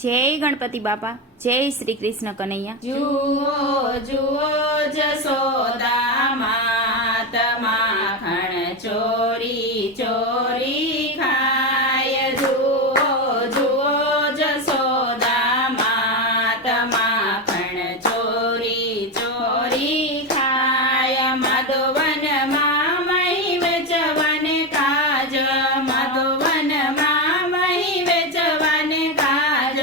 જય ગણપતિ બાપા, જય શ્રી કૃષ્ણ કનૈયા. જુઓ જુઓ જસોદા માત માખણ ચોરી ચોરી ખાય. જુઓ જુઓ જસોદા માત માખણ ચોરી ચોરી ખાય. મધુવનમાં મહી વેચવાને કાજ, મધુવનમાં મહી વેચવાને કાજ.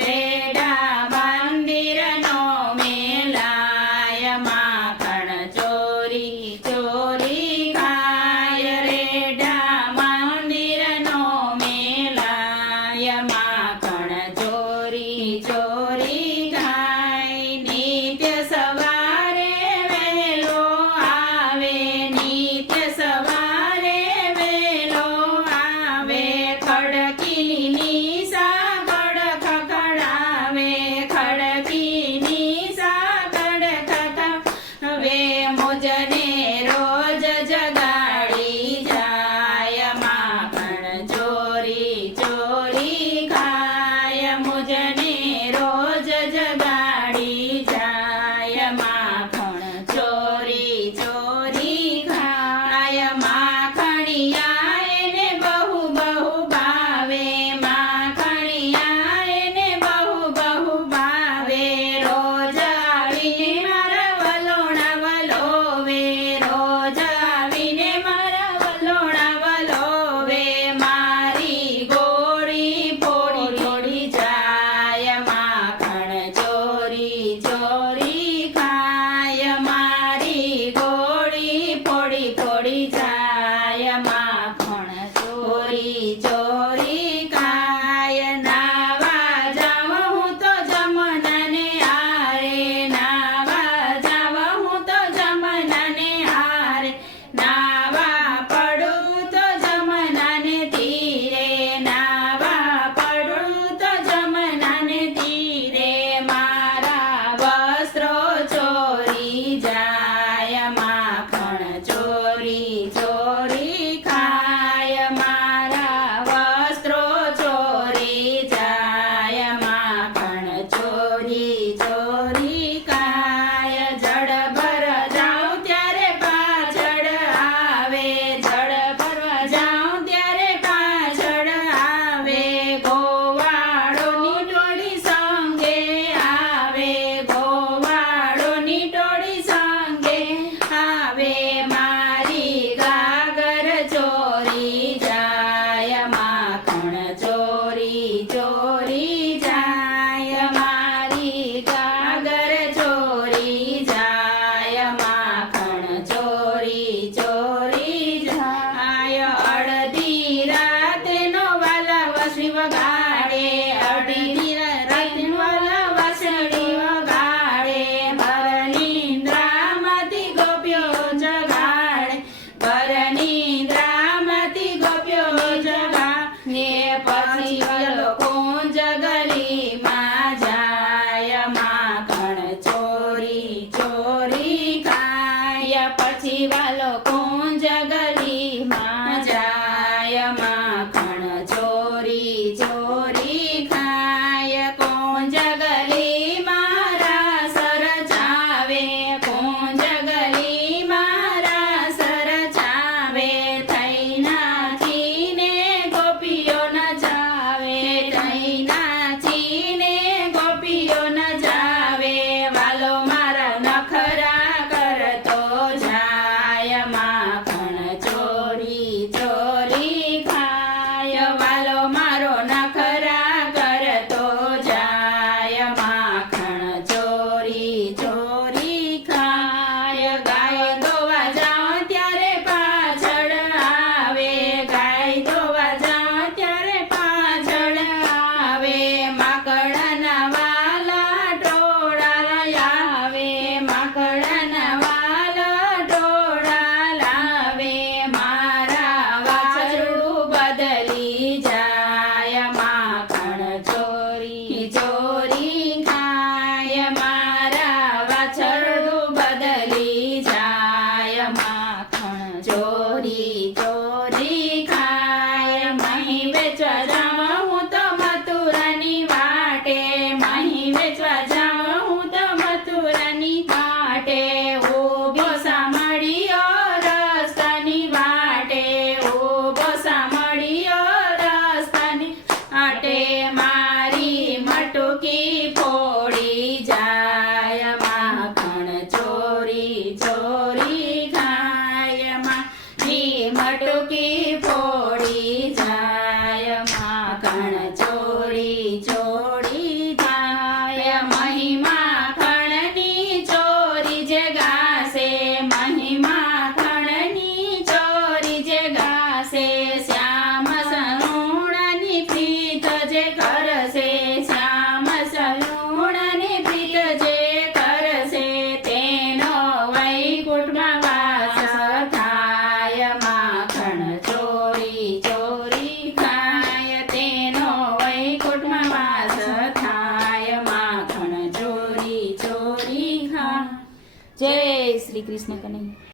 રેડા મંદિરનો મેલાય, માખણ ચોરી ચોરી ખાય. રેડા મંદિરનો મેલાય, માખણ ચોરી ચોરી ખાય. નિત્ય સવારે વહેલો આવે, નિત્ય સવારે વહેલો આવે. ખડકીની સાગડ ખખડાવે, ખડકીની સાગડ ખખડાવે. મોજને રોજ જગાડી જાય, માખણ ચોરી ચોરી ખાય. મોજને રોજ જગાડી જાય, માખણ ચોરી ચોરી ખાય. માખણિયા એને બહુ બહુ ભાવે, માખણિયા એને બહુ બહુ ભાવે. રોજ આવીને મારા વલોણા વલોવે, રોજ આવીને મારા વલોણા વલોવે. મારી ગોળી ફોડી ફોડી જાય, માખણ ચોરી ચોરી ખાય. મારી ગોળી ફોડી ફોડી જાય, માખણ ચોરી ચોરી ખાય. નાવા જાઉં હું તો જમનાને હારે, નાવા જાઉં હું તો જમનાને હારે. નાવા પડું તો જમનાને તીરે, નાવા પડું તો જમનાને તીરે. મારા વસ્ત્રો ચોરી જાય, માખણ ચોરી ચોરી ખાય. મારા વસ્ત્રો ચોરી જાય, માખણ ચોરી ચોરી ખાય. જળ ભરવા જાઉં ત્યારે પાછળ આવે, જળ ભરવા જાઉં ત્યારે પાછળ આવે. ગોવાળોની ટોળી સંગે આવે, ગોવાળોની ટોળી સંગે આવે. મારી ગાગર ચોરી જાય, માખણ ચોરી ચોરી જાય. મારી ગાગર ચોરી જાય, માખણ ચોરી ચોરી જાય. અડધી રાતનો વાલા વસી વગાડે, અડધી રાતનો વાલા વસડી વગાડે. ભરનિંદ્રામાંથી ગોપ્યો જગાડે, ભરનિંદ્રામાંથી ગોપ્યો જગાડે. પછી વલો કુંજ ગલીમાં જાય, માખણ ચોરી ચોરી ખાય. પછી વાલો કુંજ ગલીમાં જાય, માખણ ચોરી ચોરી ખાય. કુંજ ગલીમાં રાસ રચાવે, કુંજ ગલીમાં રાસ રચાવે. થઈ મટકી ફોડી જાય માખણ ચોરી ચોરી થાય મહિમા ખણની ચોરી જે ગાશે મહિમા ખણની ચોરી જે ગાશે શ્યામ સલુણાની પ્રીત જે કરશે શ્યામ સલુણાની પ્રીત જે કરશે તેનો વૈકુંઠમાં વાસ થાય માખણ ચોરી ચોરી ખાય તેનો વૈકુંઠમાં વાસ થાય માખણ ચોરી ચોરી ખાય જય શ્રી કૃષ્ણ કનૈયા